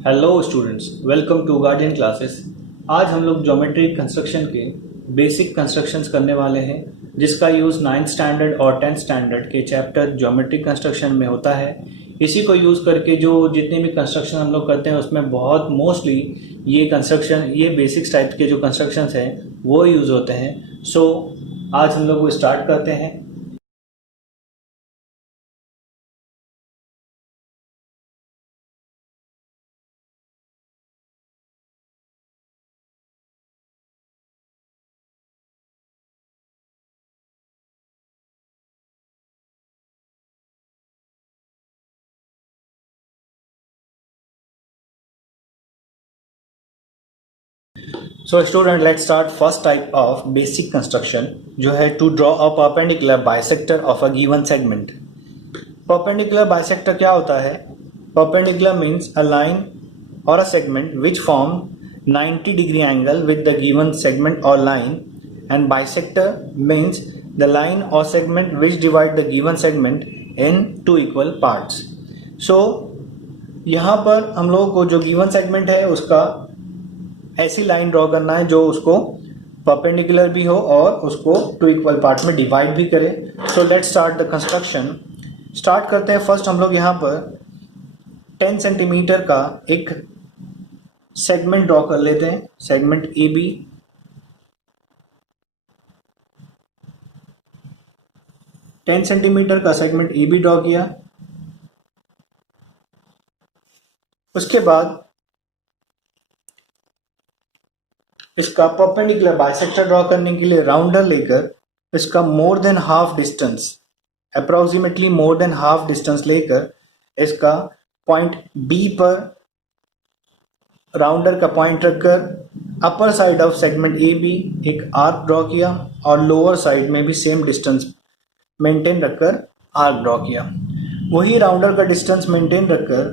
Hello students, welcome to Guardian classes. आज हम लोग ज्योमेट्री कंस्ट्रक्शन के बेसिक कंस्ट्रक्शंस करने वाले हैं, जिसका यूज़ 9th स्टैंडर्ड और 10th स्टैंडर्ड के चैप्टर ज्योमेट्री कंस्ट्रक्शन में होता है। इसी को यूज़ करके जो जितने भी कंस्ट्रक्शन हम लोग करते हैं उसमें बहुत मोस्टली ये बेसिक्स टाइप के जो कंस्ट्रक्शंस हैं वो यूज़ होते हैं। सो आज हम लोग वो स्टार्ट करते हैं। So student, let's start first type of basic construction जो है to draw a perpendicular bisector of a given segment। Perpendicular bisector क्या होता है? Perpendicular means a line or a segment which form 90-degree angle with the given segment or line, and bisector means the line or segment which divide the given segment in two equal parts। So यहाँ पर हम लोगों को जो given segment है उसका ऐसी line draw करना है जो उसको परपेंडिकुलर भी हो और उसको टू इक्वल पार्ट में डिवाइड भी करे। सो let's start the construction. Start करते हैं। फर्स्ट हम लोग यहाँ पर 10 सेंटीमीटर का एक सेगमेंट ड्रॉ कर लेते हैं, segment A B. Ten centimetre का सेगमेंट ए बी ड्रॉ किया। उसके बाद इसका परपेंडिकुलर बाइसेक्टर ड्रॉ करने के लिए राउंडर लेकर इसका more than half distance, approximately more than half distance लेकर इसका पॉइंट बी पर राउंडर का पॉइंट रखकर upper side of segment A B एक आर्क ड्रॉ किया और लोअर साइड में भी सेम डिस्टेंस मेंटेन रखकर आर्क ड्रॉ किया। वही राउंडर का डिस्टेंस मेंटेन रखकर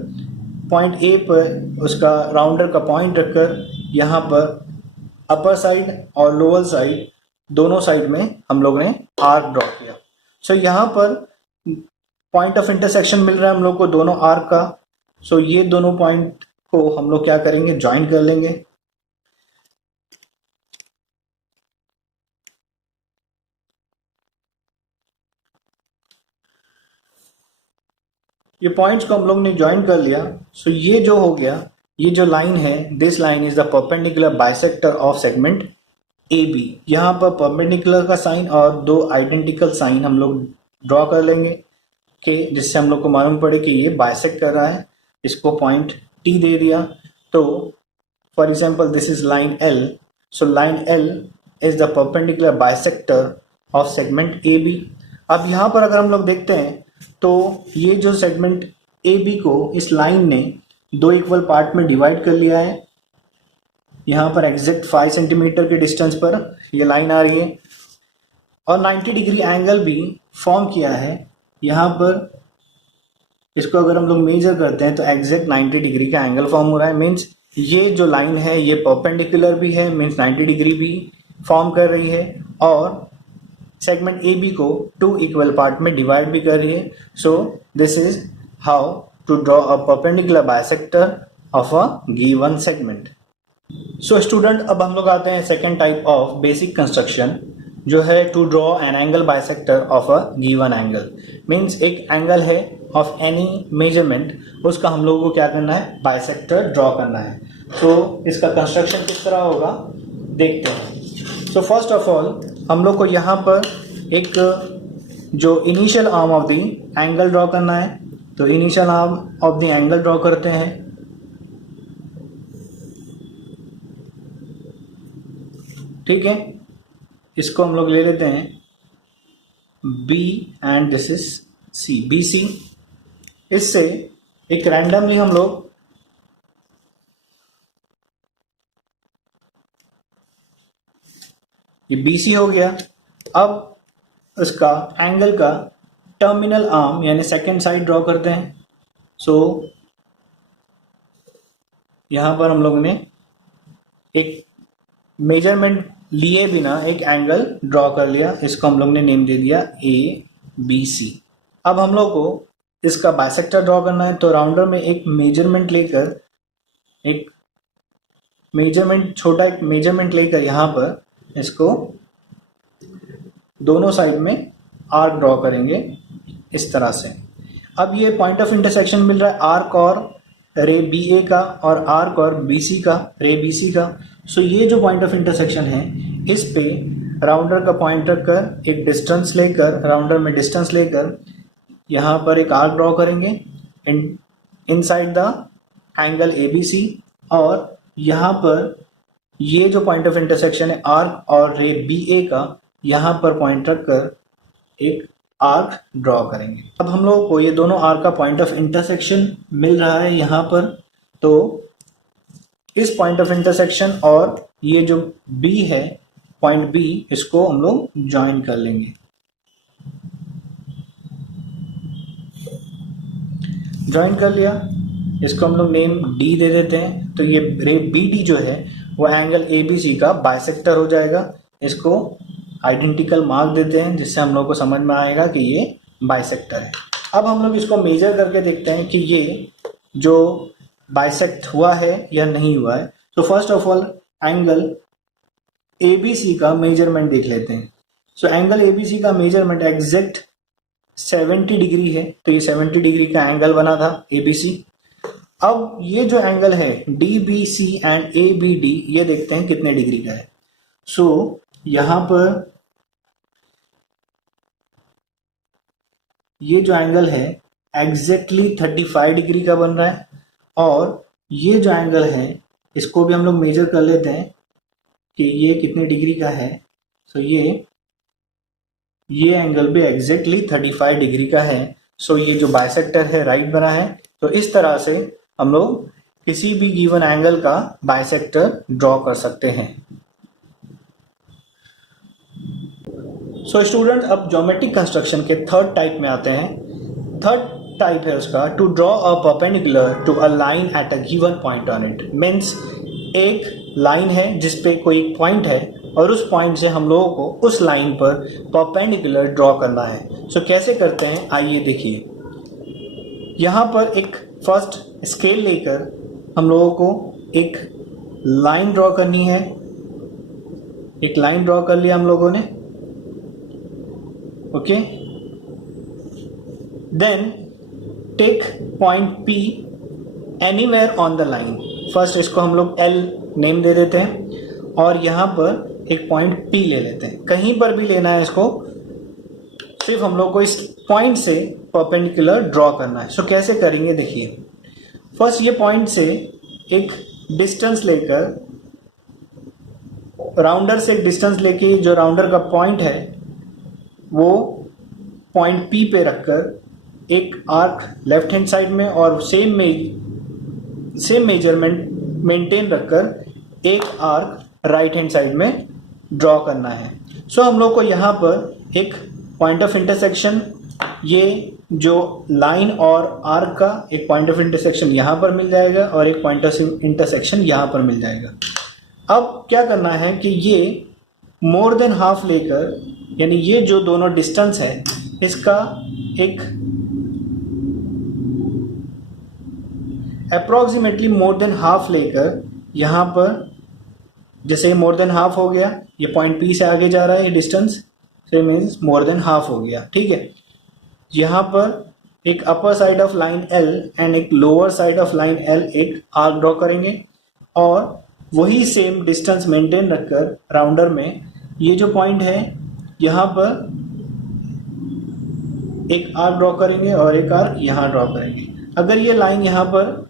पॉइंट ए पर उसका राउंडर का पॉइंट रखकर यहाँ पर अपर साइड और लोअर साइड दोनों साइड में हम लोग ने आर्क ड्रॉ किया। सो यहाँ पर पॉइंट ऑफ इंटरसेक्शन मिल रहा है हम लोग को दोनों आर्क का। सो ये दोनों पॉइंट को हम लोग क्या करेंगे, ज्वाइन कर लेंगे। ये पॉइंट्स को हम लोग ने ज्वाइन कर लिया। सो ये जो हो गया, ये जो लाइन है, this line is the perpendicular bisector of segment A B. यहाँ पर परपेंडिकुलर का साइन और दो आइडेंटिकल साइन हम लोग ड्रॉ कर लेंगे कि जिससे हम लोग को मालूम पड़े कि ये बाइसेक्ट कर रहा है। इसको पॉइंट टी दे दिया। तो for example this is line L. So line L is the perpendicular bisector of segment A B. अब यहाँ पर अगर हम लोग देखते हैं तो ये जो सेगमेंट ए बी को इस लाइन ने दो इक्वल पार्ट में डिवाइड कर लिया है। यहाँ पर एग्जैक्ट 5 सेंटीमीटर के डिस्टेंस पर ये लाइन आ रही है और 90 डिग्री एंगल भी फॉर्म किया है। यहाँ पर इसको अगर हम लोग मेजर करते हैं तो एग्जैक्ट 90 डिग्री का एंगल फॉर्म हो रहा है। मीन्स ये जो लाइन है ये परपेंडिकुलर भी है, मीन्स 90 डिग्री भी फॉर्म कर रही है और सेगमेंट ए बी को टू इक्वल पार्ट में डिवाइड भी कर रही है। So this is how to draw a perpendicular bisector of a given segment। So student, अब हम लोग आते हैं second type of basic construction जो है to draw an angle bisector of a given angle. Means एक एंगल है of any measurement, उसका हम लोगों को क्या करना है, बाइसेक्टर ड्रॉ करना है। सो इसका कंस्ट्रक्शन किस तरह होगा देखते हैं। सो फर्स्ट ऑफ ऑल हम लोग को यहाँ पर एक जो initial arm of the angle draw करना है। तो initial arm of the angle draw करते हैं। ठीक है, इसको हम लोग ले लेते हैं B and this is C, BC। इससे एक रैंडमली हम लोग ये BC हो गया। अब उसका एंगल का टर्मिनल आर्म यानी सेकेंड साइड ड्रॉ करते हैं। सो यहाँ पर हम लोग ने एक मेजरमेंट लिए बिना एक एंगल ड्रॉ कर लिया। इसको हम लोग ने नेम दे दिया ABC। अब हम लोग को इसका बाइसेक्टर ड्रॉ करना है। तो राउंडर में एक मेजरमेंट लेकर एक मेजरमेंट, छोटा एक मेजरमेंट लेकर यहाँ पर इसको दोनों साइड में आर्क ड्रॉ करेंगे इस तरह से। अब ये पॉइंट ऑफ इंटरसेक्शन मिल रहा है आर्क और रे बी ए का और आर्क और बी सी का, रे बी सी का। सो ये जो पॉइंट ऑफ इंटरसेक्शन है इस पे राउंडर का पॉइंट रखकर एक डिस्टेंस लेकर, राउंडर में डिस्टेंस लेकर यहाँ पर एक आर्क ड्रॉ करेंगे inside the angle A B C, और यहाँ पर ये जो पॉइंट ऑफ इंटरसेक्शन है आर्क और रे बी ए का, यहाँ पर पॉइंट रखकर एक आर्क ड्रॉ करेंगे। अब हम लोगों को ये दोनों आर्क का पॉइंट ऑफ इंटरसेक्शन मिल रहा है यहाँ पर, तो इस पॉइंट ऑफ इंटरसेक्शन और ये जो बी है पॉइंट बी, इसको हम लोग ज्वाइन कर लेंगे। ज्वाइन कर लिया, इसको हम लोग नेम डी दे देते हैं। तो ये रे बी डी जो है वो एंगल ए बी सी का बाइसेक्टर हो जाएगा। इसको आइडेंटिकल मार्क देते हैं जिससे हम लोग को समझ में आएगा कि ये बाइसेक्टर है। अब हम लोग इसको मेजर करके देखते हैं कि ये जो बाइसेक्ट हुआ है या नहीं हुआ है। तो first of all angle A B C का मेजरमेंट देख लेते हैं। So angle A B C का मेजरमेंट एग्जैक्ट 70 डिग्री है, तो ये 70 डिग्री का एंगल बना था ए बी सी। अब ये जो एंगल है D B C and A B D, ये देखते हैं कितने डिग्री का है। सो यहां पर ये जो एंगल है एग्जैक्टली 35 डिग्री का बन रहा है, और ये जो एंगल है इसको भी हम लोग मेजर कर लेते हैं कि ये कितने डिग्री का है। सो ये एंगल भी एग्जैक्टली 35 डिग्री का है। सो ये जो बाइसेक्टर है राइट बना है। तो इस तरह से हम लोग किसी भी गिवन एंगल का बाइसेक्टर ड्रॉ कर सकते हैं। सो स्टूडेंट, अब ज्योमेट्रिक कंस्ट्रक्शन के थर्ड टाइप में आते हैं। थर्ड टाइप है उसका to draw a perpendicular to a line at a given point on it. Means एक लाइन है जिसपे कोई पॉइंट है और उस पॉइंट से हम लोगों को उस लाइन पर परपेंडिकुलर ड्रॉ करना है। सो कैसे करते हैं आइए देखिए। यहाँ पर एक फर्स्ट स्केल लेकर हम लोगों को एक लाइन ड्रॉ करनी है। एक लाइन ड्रॉ कर लिया हम लोगों ने, okay. Then take point P anywhere on the line. First इसको हम लोग L नेम दे देते हैं और यहाँ पर एक पॉइंट P ले लेते हैं। कहीं पर भी लेना है इसको, सिर्फ हम लोग को इस पॉइंट से परपेंडिकुलर ड्रॉ करना है। सो कैसे करेंगे देखिए। फर्स्ट ये पॉइंट से एक डिस्टेंस लेकर, राउंडर से एक डिस्टेंस लेके जो राउंडर का पॉइंट है वो पॉइंट P पे रखकर एक आर्क लेफ्ट हैंड साइड में और सेम मेजरमेंट मेंटेन रखकर एक आर्क राइट हैंड साइड में ड्रॉ करना है। सो हम लोग को यहाँ पर एक पॉइंट ऑफ इंटरसेक्शन, ये जो लाइन और आर्क का एक पॉइंट ऑफ इंटरसेक्शन यहाँ पर मिल जाएगा और एक पॉइंट ऑफ इंटरसेक्शन यहाँ पर मिल जाएगा। अब क्या करना है कि ये मोर देन हाफ लेकर, यानी ये जो दोनों डिस्टेंस है इसका एक अप्रोक्सीमेटली मोर देन हाफ लेकर यहाँ पर, जैसे मोर देन हाफ हो गया, ये पॉइंट P से आगे जा रहा है ये distance, so means more than half हो गया, ठीक है। यहाँ पर एक upper side of line L and एक lower side of line L एक आर्क ड्रॉ करेंगे और वही सेम डिस्टेंस मेंटेन रखकर राउंडर में ये जो पॉइंट है यहाँ पर एक आर्क ड्रॉ करेंगे और एक आर्क यहाँ ड्रॉ करेंगे। अगर ये लाइन यहाँ पर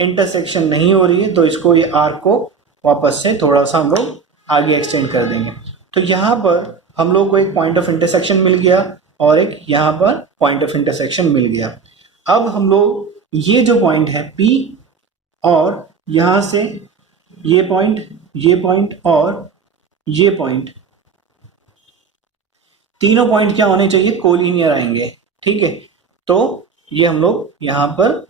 इंटरसेक्शन नहीं हो रही है तो इसको, ये आर्क को वापस से थोड़ा सा हम लोग आगे एक्सटेंड कर देंगे। तो यहाँ पर हम लोग को एक पॉइंट ऑफ इंटरसेक्शन मिल गया और एक यहाँ पर पॉइंट ऑफ इंटरसेक्शन मिल गया। अब हम लोग ये जो पॉइंट है P और यहाँ से ये पॉइंट और ये पॉइंट, तीनों पॉइंट क्या होने चाहिए, कोलिनियर आएंगे, ठीक है। तो ये हम लोग यहाँ पर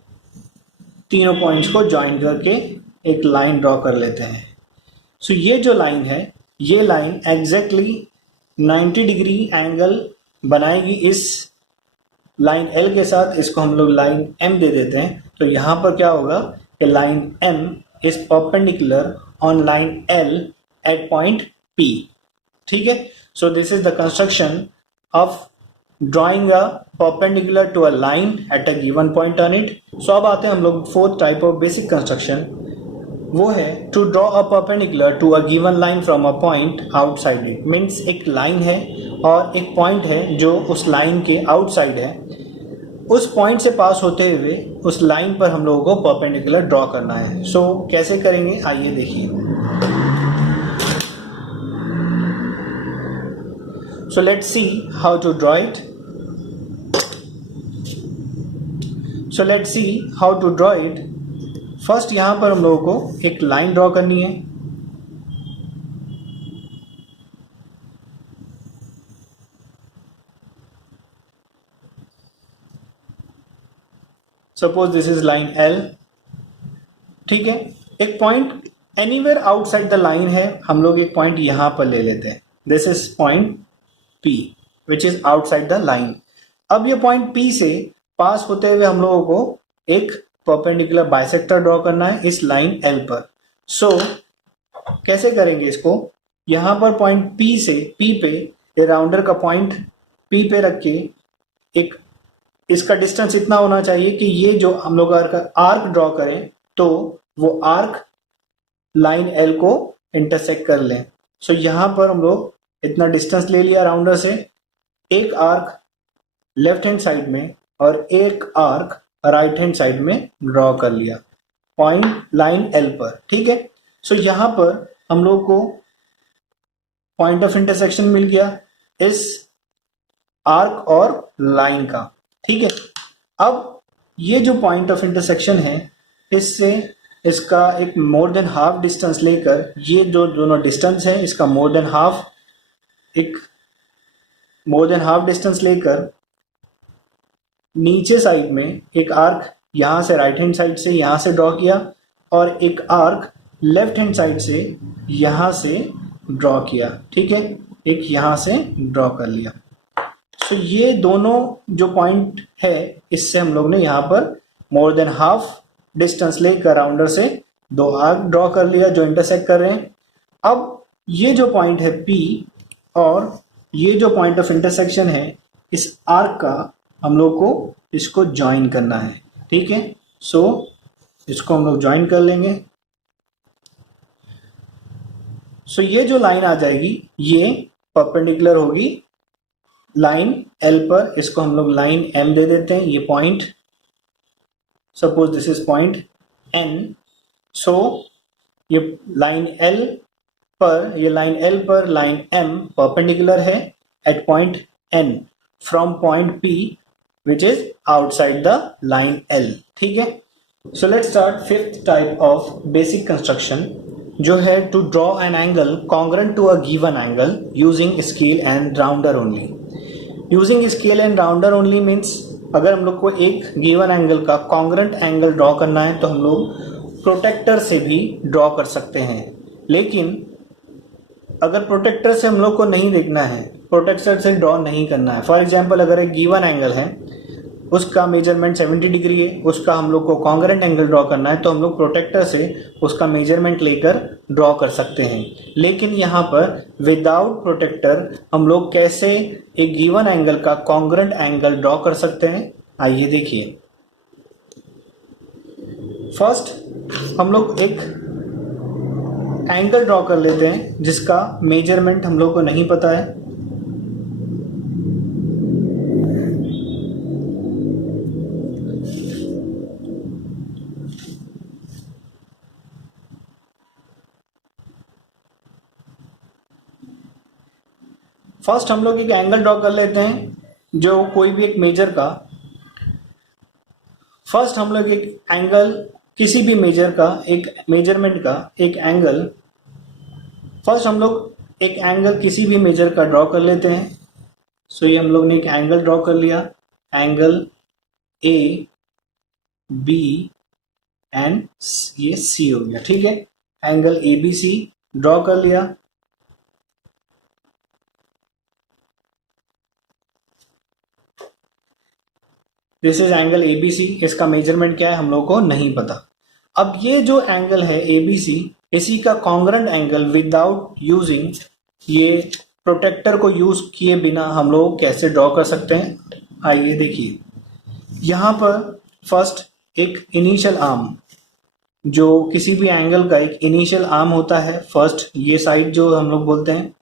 तीनों पॉइंट्स को ज्वाइन करके एक लाइन ड्रॉ कर लेते हैं। सो ये जो लाइन है ये लाइन एग्जैक्टली 90 डिग्री एंगल बनाएगी इस लाइन L के साथ। इसको हम लोग लाइन M दे देते हैं। तो यहाँ पर क्या होगा, a line M is perpendicular on line L at point P. ठीक है, so this is the construction of drawing a perpendicular to a line at a given point on it. So अब आते हैं हम लोग fourth type of basic construction, वो है to draw a perpendicular to a given line from a point outside it. Means एक line है और एक पॉइंट है जो उस लाइन के आउटसाइड है, उस पॉइंट से पास होते हुए उस लाइन पर हम लोगों को परपेंडिकुलर ड्रॉ करना है. सो कैसे करेंगे आइए देखिए. So let's see how to draw it. So let's see how to draw it. First यहां पर हम लोगों को एक लाइन ड्रॉ करनी है. Suppose this is line L. ठीक है, एक point anywhere outside the line है, हम लोग एक पॉइंट यहां पर ले लेते हैं. This is point P which is outside the line. अब ये पॉइंट P से पास होते हुए हम लोगों को एक परपेंडिकुलर बाइसेक्टर ड्रॉ करना है इस लाइन L पर. सो कैसे करेंगे इसको. यहां पर पॉइंट P से P पे ये राउंडर का पॉइंट P पे रख के एक इसका डिस्टेंस इतना होना चाहिए कि ये जो हम लोग आर्क ड्रॉ करें तो वो आर्क लाइन L को इंटरसेक्ट कर लें. सो यहां पर हम लोग इतना डिस्टेंस ले लिया राउंडर से, एक आर्क लेफ्ट हैंड साइड में और एक आर्क राइट हैंड साइड में ड्रॉ कर लिया पॉइंट लाइन L पर. ठीक है, सो यहां पर हम लोग को पॉइंट ऑफ इंटरसेक्शन मिल गया इस आर्क और लाइन का. ठीक है, अब ये जो पॉइंट ऑफ इंटरसेक्शन है इससे इसका एक मोर देन हाफ डिस्टेंस लेकर, ये जो दोनों डिस्टेंस है इसका मोर देन हाफ डिस्टेंस लेकर नीचे साइड में एक आर्क यहां से राइट हैंड साइड से यहां से ड्रॉ किया और एक आर्क लेफ्ट हैंड साइड से यहां से ड्रॉ किया. ठीक है, एक यहां से ड्रॉ कर लिया. तो ये दोनों जो पॉइंट है इससे हम लोग ने यहाँ पर मोर देन हाफ डिस्टेंस लेकर राउंडर से दो आर्क ड्रॉ कर लिया जो इंटरसेक्ट कर रहे हैं. अब ये जो पॉइंट है P और ये जो पॉइंट ऑफ इंटरसेक्शन है इस आर्क का हम लोग को इसको ज्वाइन करना है. ठीक है, सो इसको हम लोग ज्वाइन कर लेंगे. सो ये जो लाइन आ जाएगी ये परपेंडिकुलर होगी लाइन L पर. इसको हम लोग लाइन M दे देते हैं. ये point suppose this is point N. So ये लाइन L पर लाइन M परपेंडिकुलर है at point N from point P which is outside the line L. ठीक है, so let's start fifth type of basic construction जो है to draw an angle congruent to a given angle using scale and rounder only. Using scale and rounder only means अगर हम लोग को एक given angle का कॉन्ग्रुएंट एंगल ड्रॉ करना है तो हम लोग प्रोटेक्टर से भी ड्रॉ कर सकते हैं. लेकिन अगर प्रोटेक्टर से हम लोग को नहीं देखना है, प्रोटेक्टर से ड्रॉ नहीं करना है, फॉर एग्जांपल अगर एक गिवन एंगल है उसका मेजरमेंट 70 डिग्री है, उसका हम लोग को कॉन्ग्रुएंट एंगल ड्रॉ करना है तो हम लोग प्रोटेक्टर से उसका मेजरमेंट लेकर ड्रॉ कर सकते हैं. लेकिन यहाँ पर विदाउट प्रोटेक्टर हम लोग कैसे एक गिवन एंगल का कॉन्ग्रुएंट एंगल ड्रॉ कर सकते हैं आइए देखिए. फर्स्ट हम लोग एक एंगल ड्रॉ कर लेते हैं जिसका मेजरमेंट हम लोग को नहीं पता है. फर्स्ट हम लोग एक एंगल ड्रॉ कर लेते हैं जो कोई भी एक मेजर का. फर्स्ट हम लोग एक एंगल किसी भी मेजर का एक मेजरमेंट का एक एंगल फर्स्ट हम लोग एक एंगल किसी भी मेजर का ड्रॉ कर लेते हैं. सो ये हम लोग ने एक एंगल ड्रॉ कर लिया, एंगल ए बी एंड ये सी हो गया. ठीक है, angle A B C draw कर लिया. This is angle ABC. इसका मेजरमेंट क्या है हम लोग को नहीं पता. अब ये जो एंगल है ABC, इसी का कॉन्ग्रेंट एंगल विदाउट यूजिंग ये प्रोटेक्टर को यूज किए बिना हम लोग कैसे ड्रॉ कर सकते हैं, आइए देखिए। यहाँ पर फर्स्ट एक इनिशियल आर्म, जो किसी भी एंगल का एक इनिशियल आर्म होता है, फर्स्ट ये साइड जो हम लोग बोलते हैं,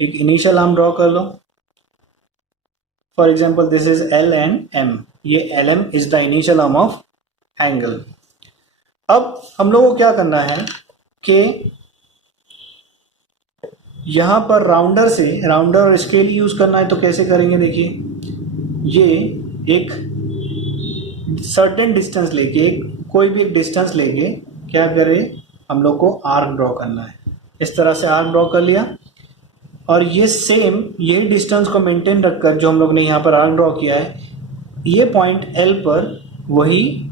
एक इनिशियल आर्म ड्रॉ कर लो। For example this is L and M, ये LM is the initial arm of angle. अब हम लोगों को क्या करना है कि यहां पर राउंडर और स्केल यूज करना है। तो कैसे करेंगे, देखिए ये एक सर्टेन डिस्टेंस लेके, कोई भी एक डिस्टेंस लेके क्या करें, हम लोग को आर्क ड्रॉ करना है। इस तरह से आर्क ड्रॉ कर लिया और ये सेम यही डिस्टेंस को मेंटेन रखकर जो हम लोग ने यहाँ पर आर्क ड्रॉ किया है, ये पॉइंट L पर वही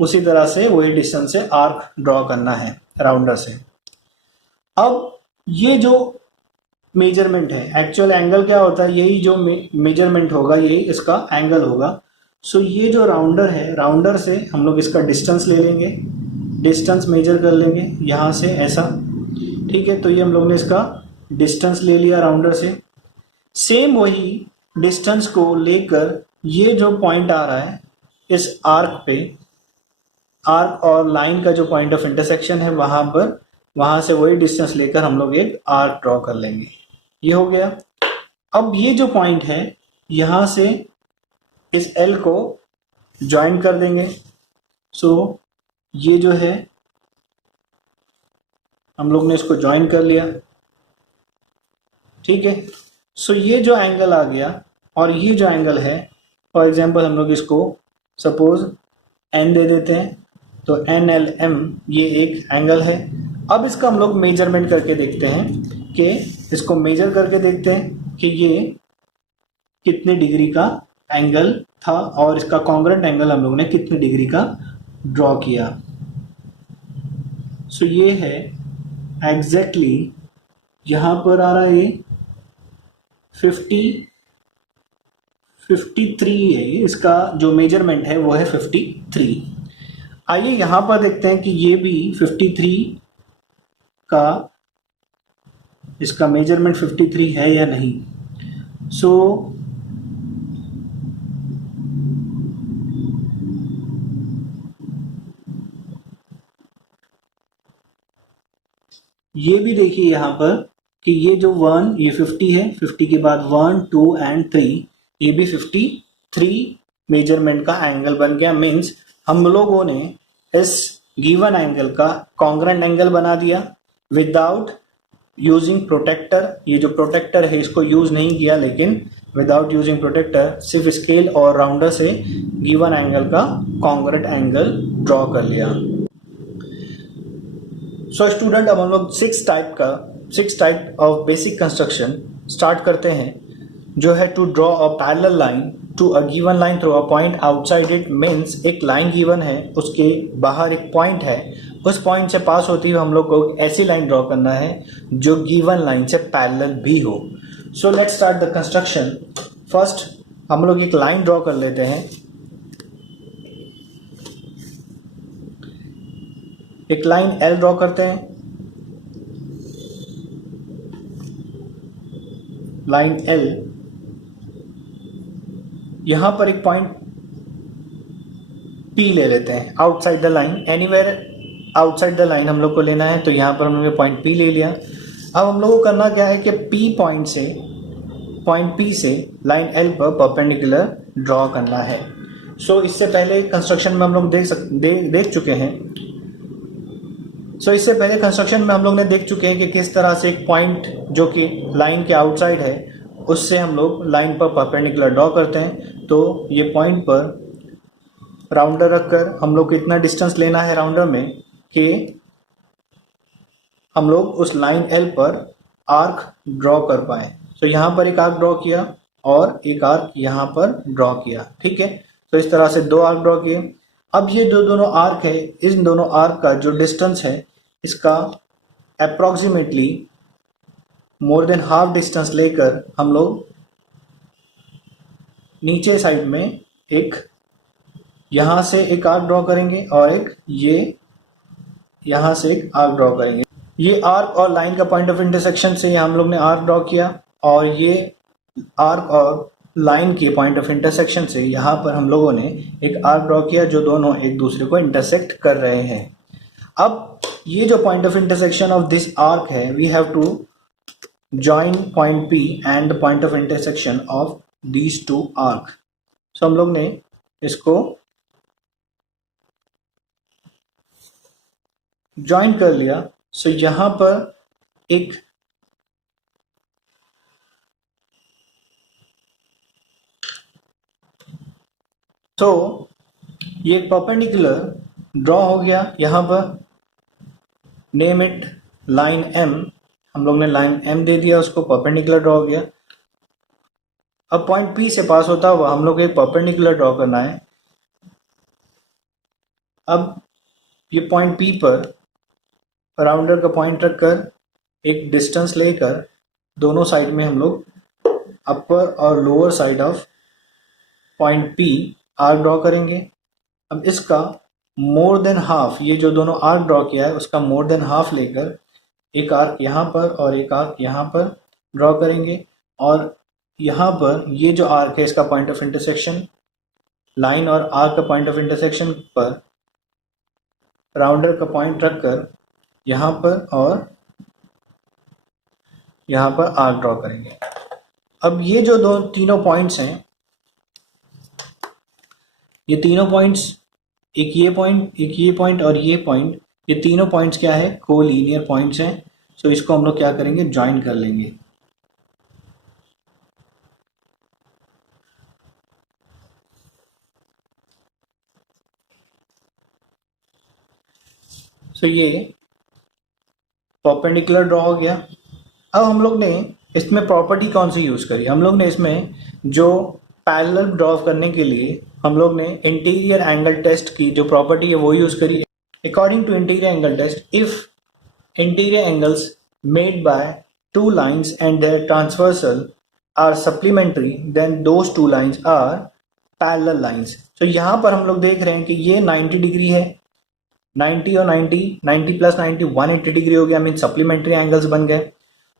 उसी तरह से वही डिस्टेंस से आर्क ड्रॉ करना है राउंडर से। अब ये जो मेजरमेंट है, एक्चुअल एंगल क्या होता है, यही जो मेजरमेंट होगा यही इसका एंगल होगा। सो ये जो राउंडर है, राउंडर से हम लोग इसका डिस्टेंस ले लेंगे, डिस्टेंस मेजर कर लेंगे यहाँ से ऐसा, ठीक है। तो ये हम लोग ने इसका डिस्टेंस ले लिया राउंडर से। सेम वही डिस्टेंस को लेकर ये जो पॉइंट आ रहा है इस आर्क पे, आर्क और लाइन का जो पॉइंट ऑफ इंटरसेक्शन है वहां पर, वहां से वही डिस्टेंस लेकर हम लोग एक आर्क ड्रॉ कर लेंगे। ये हो गया। अब ये जो पॉइंट है यहां से इस L को ज्वाइन कर देंगे। सो ये जो है हम लोग ने इसको ज्वाइन कर लिया, ठीक है। सो ये जो एंगल आ गया और ये जो एंगल है, फॉर एग्जांपल हम लोग इसको सपोज N दे देते हैं, तो NLM ये एक एंगल है। अब इसका हम लोग मेजरमेंट करके देखते हैं कि इसको मेजर करके देखते हैं कि ये कितने डिग्री का एंगल था और इसका कॉन्ग्रेंट एंगल हम लोग ने कितने डिग्री का ड्रॉ किया। सो ये है एग्जैक्टली यहां पर आ रहा है, ये 53 है, ये इसका जो मेजरमेंट है वो है 53। आइए यहां पर देखते हैं कि ये भी 53 का, इसका मेजरमेंट 53 है या नहीं। सो ये भी देखिए यहाँ पर कि ये जो 1 ये 50 है, 50 के बाद 1 2 एंड 3, ये भी 53 मेजरमेंट का एंगल बन गया। मीन्स हम लोगों ने इस गिवन एंगल का कॉन्ग्रेंट एंगल बना दिया विदाउट यूजिंग प्रोटेक्टर। ये जो प्रोटेक्टर है इसको यूज नहीं किया, लेकिन विदाउट यूजिंग प्रोटेक्टर सिर्फ स्केल और राउंडर से गिवन एंगल का कॉन्ग्रेंट एंगल ड्रॉ कर लिया। सो स्टूडेंट, अब हम लोग 6 type of basic construction start करते हैं, जो है to draw a parallel line to a given line through a point outside it. Means एक लाइन गिवन है, उसके बाहर एक पॉइंट है, उस पॉइंट से पास होती हुई हम लोग को ऐसी लाइन ड्रॉ करना है जो गिवन लाइन से पैरेलल भी हो। सो let's start the construction. First हम लोग एक लाइन ड्रॉ कर लेते हैं, एक लाइन L ड्रॉ करते हैं, लाइन L। यहां पर एक पॉइंट P ले लेते हैं outside the line, anywhere outside the line हम लोग को लेना है, तो यहां पर हम लोग पॉइंट P ले लिया। अब हम लोग को करना क्या है कि पॉइंट P से लाइन L पर परपेंडिकुलर ड्रॉ करना है। सो इससे पहले कंस्ट्रक्शन में हम लोग देख चुके हैं। इससे पहले कंस्ट्रक्शन में हम लोग ने देख चुके हैं कि किस तरह से एक पॉइंट जो कि लाइन के आउटसाइड है उससे हम लोग लाइन पर परपेंडिकुलर ड्रॉ करते हैं। तो ये पॉइंट पर राउंडर रखकर हम लोग को इतना डिस्टेंस लेना है राउंडर में कि हम लोग उस लाइन L पर आर्क ड्रॉ कर पाए। तो यहाँ पर एक आर्क ड्रॉ किया और एक आर्क यहाँ पर ड्रॉ किया, ठीक है। तो इस तरह से 2 आर्क ड्रॉ किए। अब ये जो दोनों आर्क है, इन दोनों आर्क का जो डिस्टेंस है इसका approximately more than half distance लेकर हम लोग नीचे साइड में एक यहाँ से एक आर्क ड्रॉ करेंगे और एक ये यहाँ से एक आर्क ड्रॉ करेंगे। ये आर्क और लाइन का पॉइंट ऑफ इंटरसेक्शन से हम लोग ने आर्क ड्रॉ किया और ये आर्क और लाइन के पॉइंट ऑफ इंटरसेक्शन से यहाँ पर हम लोगों ने एक आर्क ड्रॉ किया जो दोनों एक दूसरे को इंटरसेक्ट कर रहे हैं। अब ये जो point of intersection of this arc है, we have to join point P and the point of intersection of these two arc. So हम लोग ने इसको ज्वाइन कर लिया। सो यहां पर एक ये परपेंडिकुलर ड्रॉ हो गया। यहां पर नेम इट लाइन M, हम लोग ने लाइन M दे दिया, उसको परपेंडिकुलर ड्रॉ हो गया। अब पॉइंट P से पास होता हुआ हम लोग एक परपेंडिकुलर ड्रॉ करना है। अब ये पॉइंट P पर राउंडर का पॉइंट रखकर एक डिस्टेंस लेकर दोनों साइड में हम लोग अपर और lower side of point P arc draw करेंगे। अब इसका मोर देन हाफ, ये जो दोनों आर्क ड्रॉ किया है उसका मोर देन हाफ लेकर एक आर्क यहाँ पर और एक आर्क यहाँ पर ड्रॉ करेंगे। और यहाँ पर ये जो आर्क है इसका पॉइंट ऑफ इंटरसेक्शन लाइन और आर्क का पॉइंट ऑफ इंटरसेक्शन पर राउंडर का पॉइंट रखकर यहाँ पर और यहाँ पर आर्क ड्रॉ करेंगे। अब ये जो तीनों पॉइंट्स हैं, ये तीनों पॉइंट्स, एक ये पॉइंट और ये पॉइंट, ये तीनों पॉइंट्स क्या है, कोलिनियर पॉइंट्स हैं। सो इसको हम लोग क्या करेंगे, ज्वाइन कर लेंगे। सो ये परपेंडिकुलर ड्रॉ हो गया। अब हम लोग ने इसमें प्रॉपर्टी कौन सी यूज करी, हम लोग ने इसमें जो पैरेलल ड्रॉ करने के लिए हम लोग ने इंटीरियर एंगल टेस्ट की जो प्रॉपर्टी है वो यूज करी। According to interior angle test, if interior angles made by two lines and their transversal are supplementary then those two lines are parallel lines. तो यहाँ पर हम लोग देख रहे हैं कि ये 90 डिग्री है, 90 और 90 प्लस 90 180 डिग्री हो गया, मीन सप्लीमेंट्री एंगल्स बन गए।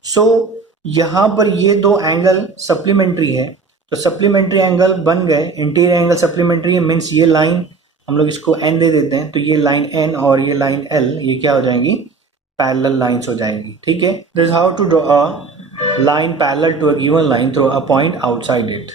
सो यहाँ पर ये दो एंगल सप्लीमेंट्री है, तो सप्लीमेंट्री एंगल बन गए, इंटीरियर एंगल सप्लीमेंट्री है, मीन्स ये लाइन हम लोग इसको n दे देते हैं, तो ये लाइन n और ये लाइन l ये क्या हो जाएंगी, पैरेलल लाइंस हो जाएंगी। ठीक है, this how to draw a line parallel to a given line through a point outside it.